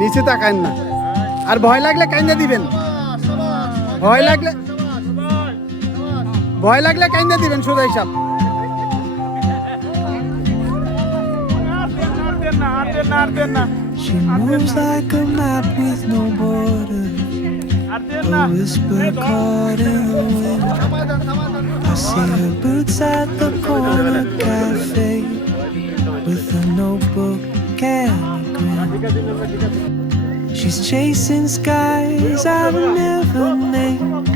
নিচে তাকান না, আর ভয় লাগলে কাইন্দা দিবেন। ভয় লাগলে কাইন্দা দিবেন সোজা হিসাব। She moves like a map with no border, a whisper caught in the wind. I see her boots at the corner cafe with a notebook and a grin. She's chasing skies I've never named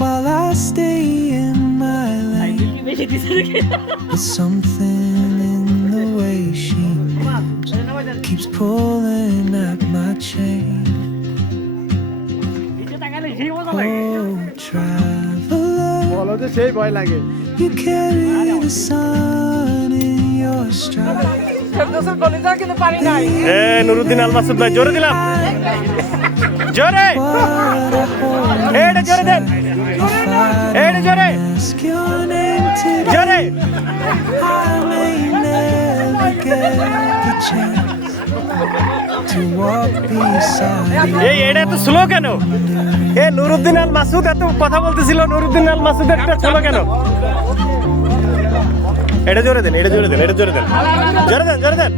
while I stay in my lane. But something in the way she moves keeps pulling at my chain. Oh, traveler, বলো যে সেই ভয় লাগে। you carry the sun in your stride. Nuruddin আল মাসুদ ভাই জোরে দিলাম, জোরে এটা জোরে দেন, এটা জোরে Ask your name today. জোরে। I may never get the chance to walk beside you. এই এটা এত স্লো কেন? এ নুরুদ্দিন আল মাসুদ এত কথা বলতেছিল, নুরুদ্দিন আল মাসুদ একটা স্লো কেন? এটা জোরে দেন, এটা জোরে দেন, এটা জোরে দেন, জোরে দেন, জোরে দেন।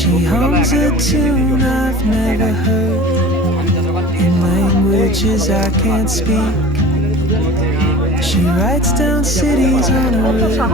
She hums a tune I've never heard in languages I can't speak. She writes down cities on a river.